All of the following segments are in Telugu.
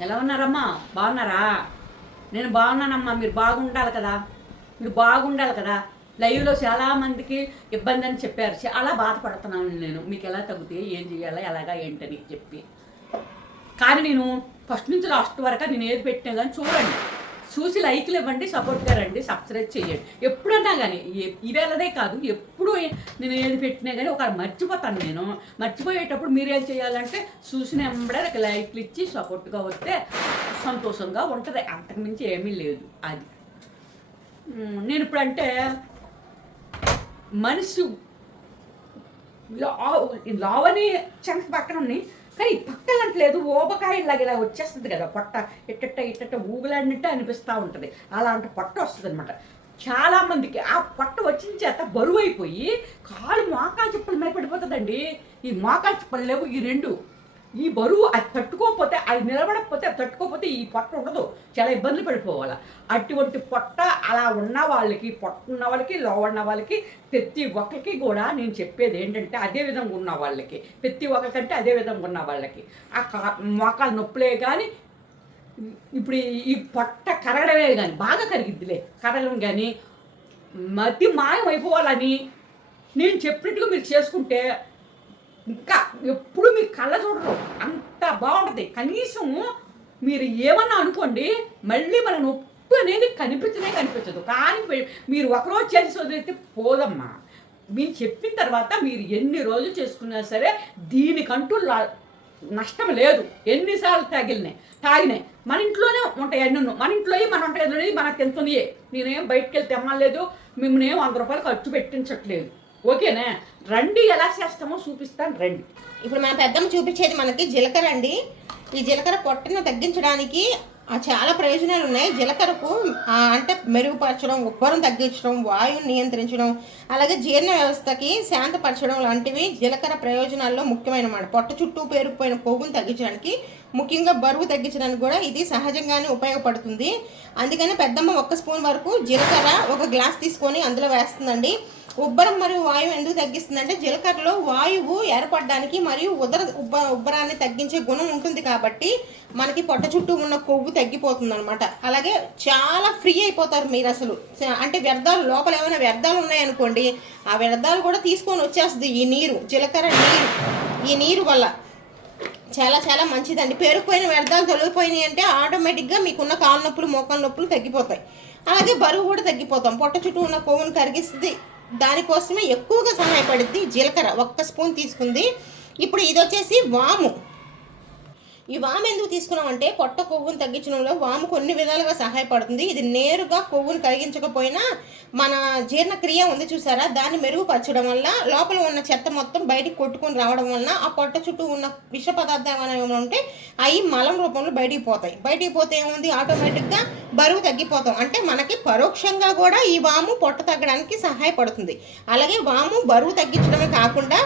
ఎలా ఉన్నారమ్మా? బాగున్నారా? నేను బాగున్నానమ్మా మీరు బాగుండాలి కదా. మీరు బాగుండాలి కదా. లైవ్లో చాలా మందికి ఇబ్బంది అని చెప్పారు. చాలా బాధపడుతున్నాను నేను. మీకు ఎలా తగ్గుతాయి ఏం చేయాలా ఎలాగా ఏంటని చెప్పి. కానీ నేను ఫస్ట్ నుంచి లాస్ట్ వరకు నేను ఏది పెట్టినా కానీ చూడండి. చూసి లైక్లు ఇవ్వండి సపోర్ట్గా రండి సబ్స్క్రైబ్ చేయండి. ఎప్పుడన్నా కానీ ఇవేళదే కాదు ఎప్పుడు నేను ఏది పెట్టినా కానీ ఒక మర్చిపోతాను నేను మర్చిపోయేటప్పుడు మీరు ఏం చేయాలంటే చూసిన వెంబడే నాకు లైక్లు ఇచ్చి సపోర్ట్గా వస్తే సంతోషంగా ఉంటుంది. అంతకుమించి ఏమీ లేదు అది. నేను ఇప్పుడంటే మనిషి లావని చంక పక్కన ఉన్నాయి. కానీ పక్కన అంటలేదు ఇలా వచ్చేస్తుంది కదా పొట్ట. ఇట్టట్ట ఇట్టట్ట ఊగులాడినట్టు అనిపిస్తూ ఉంటుంది. అలాంటి పొట్ట వస్తుంది అనమాట చాలామందికి ఆ పొట్ట వచ్చిన చేత బరువు అయిపోయి కాలు మోకాలు చెప్పుల మీద పడిపోతుందండి. ఈ మోకాలు చెప్పులు లేవు ఈ రెండు. ఈ బరువు అది తట్టుకోకపోతే అది నిలబడకపోతే అది తట్టుకోకపోతే ఈ పొట్ట ఉండదు. చాలా ఇబ్బందులు పడిపోవాలి. అటువంటి పొట్ట అలా ఉన్న వాళ్ళకి పొట్ట ఉన్న వాళ్ళకి లో ఉన్న వాళ్ళకి ప్రతి ఒక్కరికి కూడా నేను చెప్పేది ఏంటంటే అదే విధంగా ఉన్న వాళ్ళకి ప్రతి ఒక్కరికంటే అదే విధంగా ఉన్న వాళ్ళకి. ఆ కా మోకాలు నొప్పులే కానీ ఇప్పుడు ఈ- ఈ పొట్ట కరగడమే కానీ బాగా కరిగిద్దిలే. కరగడం కానీ మతి మాయం అయిపోవాలని నేను చెప్పినట్టుగా మీరు చేసుకుంటే ఇంకా ఎప్పుడు మీ కళ్ళ చూడరు. అంత బాగుంటుంది. కనీసం మీరు ఏమన్నా అనుకోండి మళ్ళీ మన నొప్పి అనేది కనిపించనే కనిపించదు. కానీ మీరు ఒకరోజు చేసి వదిలితే పోదమ్మా. మీరు చెప్పిన తర్వాత మీరు ఎన్ని రోజులు చేసుకున్నా సరే దీనికంటూ నష్టం లేదు. ఎన్నిసార్లు తాగిలినాయి తాగినాయి మన ఇంట్లోనే ఉంటాయి అన్నీ మన ఇంట్లోనే మన ఉంటాయి మనకు ఎంత ఉన్నాయే. నేనేం బయటకు వెళ్తే అమ్మలేదు మిమ్మల్ని ఏం వంద రూపాయలు ఖర్చు పెట్టించట్లేదు. ఓకేనా? రండి ఎలా చేస్తామో చూపిస్తాను రండి. ఇప్పుడు మన పెద్దమ్మ చూపించేది మనకి జీలకర్ర అండి. ఈ జీలకర్ర పొట్టను తగ్గించడానికి చాలా ప్రయోజనాలు ఉన్నాయి. జీలకర్రకు అంటే మెరుగుపరచడం ఉబ్బరం తగ్గించడం వాయువుని నియంత్రించడం అలాగే జీర్ణ వ్యవస్థకి శాంతపరచడం లాంటివి జీలకర్ర ప్రయోజనాల్లో ముఖ్యమైనమాట. పొట్ట చుట్టూ పేరుకుపోయిన కొవ్వును తగ్గించడానికి ముఖ్యంగా బరువు తగ్గించడానికి కూడా ఇది సహజంగానే ఉపయోగపడుతుంది. అందుకని పెద్దమ్మ ఒక్క స్పూన్ వరకు జీలకర్ర ఒక గ్లాస్ తీసుకొని అందులో వేస్తుందండి. ఉబ్బరం మరియు వాయువు ఎందుకు తగ్గిస్తుందంటే జీలకర్రలో వాయువు ఏర్పడడానికి మరియు ఉదర ఉబ్బ ఉబ్బరాన్ని తగ్గించే గుణం ఉంటుంది కాబట్టి మనకి పొట్ట చుట్టూ ఉన్న కొవ్వు తగ్గిపోతుంది అనమాట అలాగే చాలా ఫ్రీ అయిపోతారు మీరు అసలు. అంటే వ్యర్థాలు లోపల ఏమైనా వ్యర్థాలు ఉన్నాయనుకోండి ఆ వ్యర్థాలు కూడా తీసుకొని వచ్చేస్తుంది ఈ నీరు జీలకర్ర నీరు. ఈ నీరు వల్ల చాలా చాలా మంచిదండి. పేరుకుపోయిన వ్యర్థాలు తొలగిపోయినాయి అంటే ఆటోమేటిక్గా మీకున్న కాళ్ళ నొప్పులు మోకాళ్ళ నొప్పులు తగ్గిపోతాయి. అలాగే బరువు కూడా తగ్గిపోతాం. పొట్ట చుట్టూ ఉన్న కొవ్వును కరిగిస్తుంది. దానికోసమే ఎక్కువగా సహాయపడుద్ది జీలకర్ర. ఒక్క స్పూన్ తీసుకుంది. ఇప్పుడు ఇది వచ్చేసి వాము. ఈ వాము ఎందుకు తీసుకున్నామంటే పొట్ట కొవ్వును తగ్గించడంలో వాము కొన్ని విధాలుగా సహాయపడుతుంది. ఇది నేరుగా కొవ్వును కరిగించకపోయినా మన జీర్ణక్రియ ఉంది చూసారా? దాన్ని మెరుగుపరచడం వల్ల లోపల ఉన్న చెత్త మొత్తం బయటికి కొట్టుకొని రావడం వలన ఆ పొట్ట చుట్టూ ఉన్న విష పదార్థం ఏమైనా ఉంటే అవి మలం రూపంలో బయటికి పోతాయి. బయటికి పోతే ఏముంది? ఆటోమేటిక్గా బరువు తగ్గిపోతాం. అంటే మనకి పరోక్షంగా కూడా ఈ వాము పొట్ట తగ్గడానికి సహాయపడుతుంది. అలాగే వాము బరువు తగ్గించడమే కాకుండా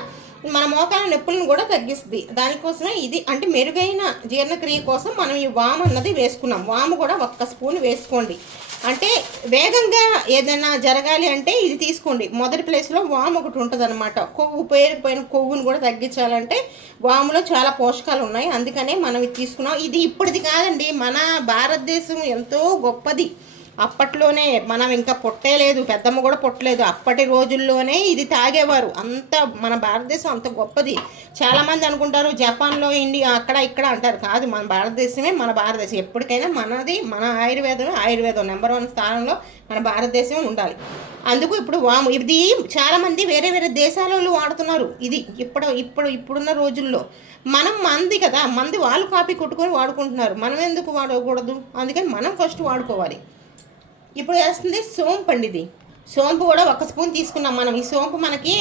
మన మోకాల నొప్పులను కూడా తగ్గిస్తుంది. దానికోసమే ఇది అంటే మెరుగైన జీర్ణక్రియ కోసం మనం ఈ వాము అన్నది వేసుకున్నాం. వాము కూడా ఒక్క స్పూన్ వేసుకోండి. అంటే వేగంగా ఏదైనా జరగాలి అంటే ఇది తీసుకోండి. మొదటి ప్లేస్లో వాము ఒకటి ఉంటుంది అనమాట కొవ్వు పేరుపోయిన కొవ్వును కూడా తగ్గించాలంటే వాములో చాలా పోషకాలు ఉన్నాయి. అందుకనే మనం ఇది తీసుకున్నాం. ఇది ఇప్పటిది కాదండి. మన భారతదేశం ఎంతో గొప్పది. అప్పట్లోనే మనం ఇంకా పుట్టలేదు పెద్దమ్మ కూడా పుట్టలేదు. అప్పటి రోజుల్లోనే ఇది తాగేవారు. అంత మన భారతదేశం అంత గొప్పది. చాలామంది అనుకుంటారు జపాన్లో ఇండియా అక్కడ ఇక్కడ అంటారు. కాదు మన భారతదేశమే మన భారతదేశం. ఎప్పటికైనా మనది మన ఆయుర్వేదం ఆయుర్వేదం. నెంబర్ వన్ స్థానంలో మన భారతదేశం ఉండాలి. అందుకు ఇప్పుడు వాము. ఇది చాలామంది వేరే వేరే దేశాలలో వాడుతున్నారు. ఇది ఇప్పుడు ఇప్పుడు ఇప్పుడున్న రోజుల్లో. మనం మంది కదా. మంది వాళ్ళు కాపీ కొట్టుకొని వాడుకుంటున్నారు. మనం ఎందుకు వాడకూడదు? అందుకని మనం ఫస్ట్ వాడుకోవాలి. ఇప్పుడు వేస్తుంది సోంపు ఇది సోంపు కూడా ఒక స్పూన్ తీసుకున్నాం మనం. ఈ సోంపు మనకి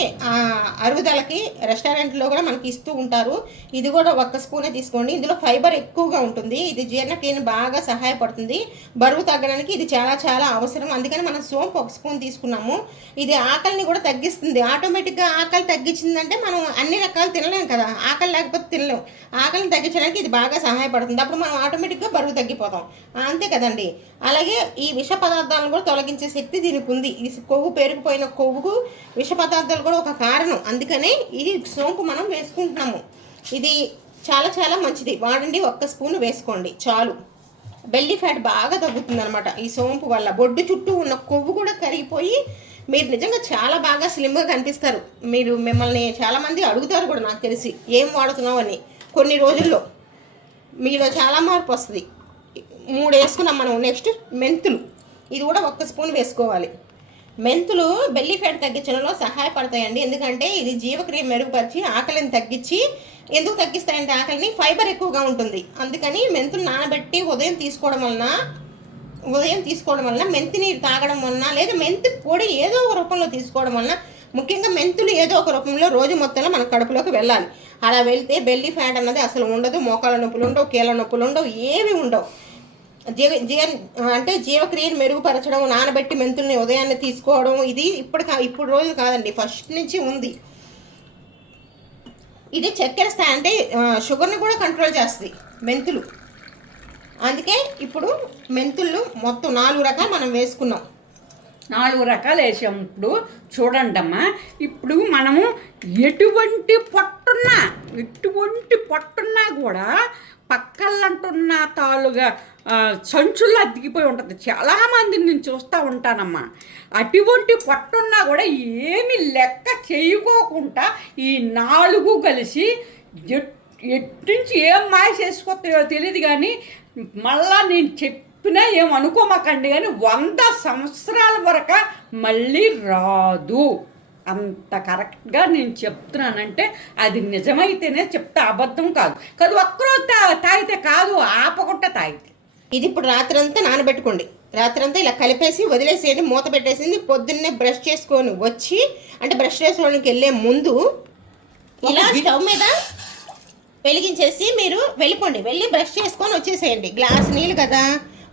అరుగుదలకి రెస్టారెంట్లో కూడా మనకి ఇస్తూ ఉంటారు. ఇది కూడా ఒక్క స్పూనే తీసుకోండి. ఇందులో ఫైబర్ ఎక్కువగా ఉంటుంది. ఇది జీర్ణక్రియను బాగా సహాయపడుతుంది. బరువు తగ్గడానికి ఇది చాలా చాలా అవసరం. అందుకని మనం సోంపు ఒక స్పూన్ తీసుకున్నాము. ఇది ఆకలిని కూడా తగ్గిస్తుంది. ఆటోమేటిక్గా ఆకలి తగ్గించిందంటే మనం అన్ని రకాలు తినలేం కదా. ఆకలి లేకపోతే తినలేం. ఆకలిని తగ్గించడానికి ఇది బాగా సహాయపడుతుంది. అప్పుడు మనం ఆటోమేటిక్గా బరువు తగ్గిపోతాం. అంతే కదండి. అలాగే ఈ విష పదార్థాలను కూడా తొలగించే శక్తి దీనికి ఉంది. ఈ కొవ్వు పేరుకుపోయిన కొవ్వుకు విష పదార్థాలు కూడా ఒక కారణం. అందుకనే ఇది సోంపు మనం వేసుకుంటున్నాము. ఇది చాలా చాలా మంచిది. వాడండి ఒక్క స్పూన్ వేసుకోండి. చాలు. బెల్లీ ఫ్యాట్ బాగా తగ్గుతుంది అనమాట ఈ సోంపు వల్ల. బొడ్డు చుట్టూ ఉన్న కొవ్వు కూడా కరిగిపోయి మీరు నిజంగా చాలా బాగా స్లిమ్గా కనిపిస్తారు. మీరు మిమ్మల్ని చాలామంది అడుగుతారు కూడా నాకు తెలిసి. ఏం వాడుతున్నావు అని. కొన్ని రోజుల్లో మీలో చాలా మార్పు వస్తుంది. మూడు వేసుకున్నాం మనం. నెక్స్ట్ మెంతులు. ఇది కూడా ఒక్క స్పూన్ వేసుకోవాలి. మెంతులు బెల్లీ ఫ్యాట్ తగ్గించడంలో సహాయపడతాయండి. ఎందుకంటే ఇది జీవక్రియ మెరుగుపరిచి ఆకలిని తగ్గించి ఎందుకు తగ్గిస్తాయంటే ఆకలిని ఫైబర్ ఎక్కువగా ఉంటుంది. అందుకని మెంతులు నానబెట్టి ఉదయం తీసుకోవడం వలన ఉదయం తీసుకోవడం వలన మెంతి నీరు తాగడం వలన లేదా మెంతి పొడి ఏదో ఒక రూపంలో తీసుకోవడం వలన ముఖ్యంగా మెంతులు ఏదో ఒక రూపంలో రోజు మొత్తంలో మన కడుపులోకి వెళ్ళాలి. అలా వెళ్తే బెల్లీ ఫ్యాట్ అన్నది అసలు ఉండదు మోకాళ్ళ నొప్పులు ఉండవు కీళ్ళ నొప్పులు ఉండవు ఏవి ఉండవు. జీవ జీవ అంటే జీవక్రియను మెరుగుపరచడం నానబెట్టి మెంతుల్ని ఉదయాన్నే తీసుకోవడం ఇది ఇప్పుడు కా ఇప్పుడు రోజు కాదండి ఫస్ట్ నుంచి ఉంది. ఇది చక్కెర స్థాయి అంటే షుగర్ని కూడా కంట్రోల్ చేస్తుంది మెంతులు. అందుకే ఇప్పుడు మెంతులు మొత్తం నాలుగు రకాలు మనం వేసుకున్నాం. నాలుగు రకాలు వేసాం ఇప్పుడు చూడండమ్మా. ఇప్పుడు మనము ఎటువంటి పొట్టున్నా ఎటువంటి పొట్టున్నా కూడా పక్కలంటున్న తాలుగా సంచుల్లో అతికిపోయి ఉంటుంది. చాలామందిని నేను చూస్తూ ఉంటానమ్మా. అటువంటి పట్టున్నా కూడా ఏమి లెక్క చేయకోకుండా ఈ నాలుగు కలిసి ఎట్ ఎట్నుంచి ఏం మాయసేసుకొత్తాయో తెలియదు కానీ మళ్ళా నేను చెప్పినా ఏం అనుకోమాకండి కానీ వంద సంవత్సరాల వరకు మళ్ళీ రాదు. అంత కరెక్ట్గా నేను చెప్తున్నానంటే అది నిజమైతేనే చెప్తే అబద్ధం కాదు. కాదు ఒక్కరోజు తా- తాగితే కాదు ఆపకుండా తాగితే. ఇది ఇప్పుడు రాత్రంతా నానబెట్టుకోండి. రాత్రంతా ఇలా కలిపేసి వదిలేసేయండి మూత పెట్టేసింది పొద్దున్నే బ్రష్ చేసుకొని వచ్చి అంటే బ్రష్ చేసుకోవడానికి వెళ్ళే ముందు ఇలా స్టవ్ మీద వెలిగించేసి మీరు వెళ్ళిపోండి. వెళ్ళి బ్రష్ చేసుకొని వచ్చేసేయండి. గ్లాస్ నీళ్ళు కదా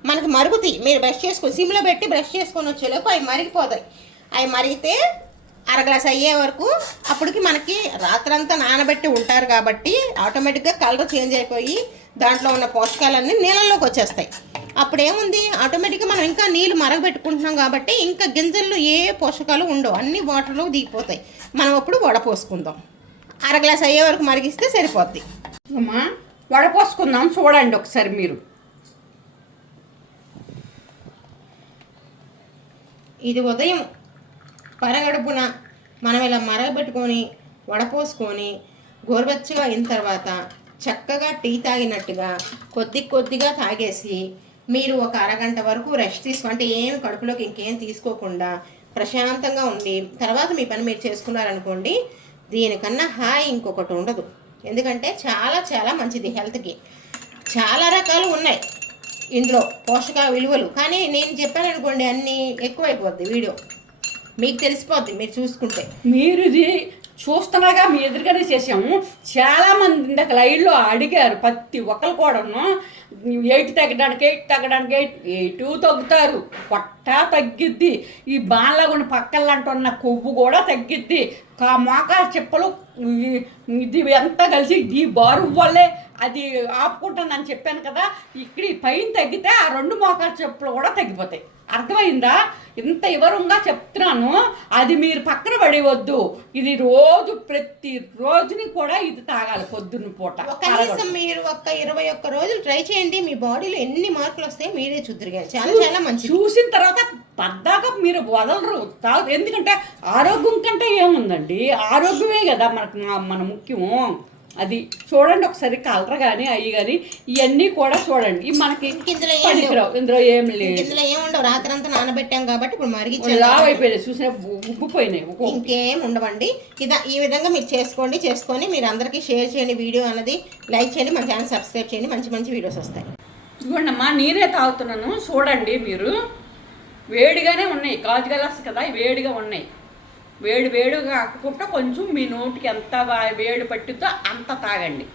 మనకి మరుగుతాయి. మీరు బ్రష్ చేసుకొని సిమ్లో పెట్టి బ్రష్ చేసుకొని వచ్చేలోపు అవి మరిగిపోతాయి. అవి మరిగితే అర గ్లాస్ అయ్యే వరకు అప్పటికి మనకి రాత్రంతా నానబెట్టి ఉంటారు కాబట్టి ఆటోమేటిక్గా కలర్ చేంజ్ అయిపోయి దాంట్లో ఉన్న పోషకాలన్నీ నీళ్ళల్లోకి వచ్చేస్తాయి. అప్పుడు ఏముంది ఆటోమేటిక్గా మనం ఇంకా నీళ్ళు మరగబెట్టుకుంటున్నాం కాబట్టి ఇంకా గింజల్లో ఏ పోషకాలు ఉండవు. అన్ని వాటర్లో దిగిపోతాయి. మనం అప్పుడు వడపోసుకుందాం అర గ్లాస్ అయ్యే వరకు మరిగిస్తే సరిపోద్ది. అమ్మా వడపోసుకుందాం చూడండి ఒకసారి మీరు. ఇది ఉదయం పరగడుపున మనం ఇలా మరగబెట్టుకొని వడపోసుకొని గోరువెచ్చగా అయిన తర్వాత చక్కగా టీ తాగినట్టుగా కొద్ది కొద్దిగా తాగేసి మీరు ఒక అరగంట వరకు రెస్ట్ తీసుకుంటే ఏమి కడుపులోకి ఇంకేం తీసుకోకుండా ప్రశాంతంగా ఉండి తర్వాత మీ పని మీరు చేసుకున్నారనుకోండి దీనికన్నా హాయి ఇంకొకటి ఉండదు. ఎందుకంటే చాలా చాలా మంచిది హెల్త్కి. చాలా రకాలు ఉన్నాయి ఇందులో పోషక విలువలు. కానీ నేను చెప్పాను అనుకోండి అన్నీ ఎక్కువైపోద్ది వీడియో. మీకు తెలిసిపోద్ది మీరు చూసుకుంటే. మీరు చూస్తున్నాగా మీ ఎదురుగానే చేసాము చాలా మంది ఇందాక లైన్లో అడిగారు ప్రతి ఒక్కరు కూడాను. ఎయిట్ తగ్గడానికి ఎయిట్ తగ్గడానికి ఎయిట్ ఎయిట్ తగ్గుతారు. పొట్ట తగ్గిద్ది. ఈ బాణలో ఉన్న పక్కలంటున్న కొవ్వు కూడా తగ్గిద్ది. కా మోకాలు చెప్పులు ఇది అంతా కలిసి ఈ బరువు వల్లే అది ఆపుకుంటుందని చెప్పాను కదా ఇక్కడ ఈ పైన తగ్గితే ఆ రెండు మోకాలు చెప్పులు కూడా తగ్గిపోతాయి. అర్థమైందా? ఇంత వివరంగా చెప్తున్నాను. అది మీరు పక్కన పడేవద్దు ఇది రోజు ప్రతి రోజుని కూడా ఇది తాగాలి పొద్దున్న పూట. ఒక కనీసం మీరు ఒక్క ఇరవై ఒక్క రోజులు ట్రై చేయండి. మీ బాడీలో ఎన్ని మార్పులు వస్తాయో మీరే చూద్దరు చాలా చాలా మంచిది. చూసిన తర్వాత పద్దాక మీరు వదలరు. తాగు ఎందుకంటే ఆరోగ్యం కంటే ఏముందండి? ఆరోగ్యమే కదా మనకు మన ముఖ్యము. అది చూడండి ఒకసారి కలర్ కానీ అవి కానీ ఇవన్నీ కూడా చూడండి. ఇవి మనకి ఇంక ఇందులో ఏం లేవు. పనికిరావు ఇందులో ఏం ఇంక లేదు. ఇందులో ఏముండవు రాత్రంతా నానబెట్టాం కాబట్టి ఇప్పుడు మరిగించాం లావ్ అయిపోయినాయి చూసిన ఉబ్బిపోయినాయి. ఇంకేం ఉండవండి. ఇదా ఈ విధంగా మీరు చేసుకోండి చేసుకొని మీరు అందరికీ షేర్ చేయండి వీడియో అన్నది. లైక్ చేయండి మన ఛానల్ సబ్స్క్రైబ్ చేయండి. మంచి మంచి వీడియోస్ వస్తాయి. ఇదిగోండి అమ్మా నేనే తాగుతున్నాను. చూడండి మీరు. వేడిగానే ఉన్నాయి. గాజు గలాస్ కదా వేడిగా ఉన్నాయి. వేడి వేడిగా కాకుండా కొంచెం మీ నోటికి ఎంత వేడి పట్టిద్దో అంత తాగండి.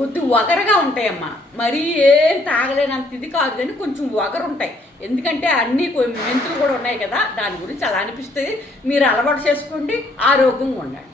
కొద్ది ఒగరగా ఉంటాయమ్మా. మరీ ఏం తాగలేనంత ఇది కాదు కానీ కొంచెం ఒగరు ఉంటాయి ఎందుకంటే అన్నీ మెంతులు కూడా ఉన్నాయి కదా దాని గురించి అలా అనిపిస్తుంది. మీరు అలవాటు చేసుకోండి ఆరోగ్యంగా ఉండండి.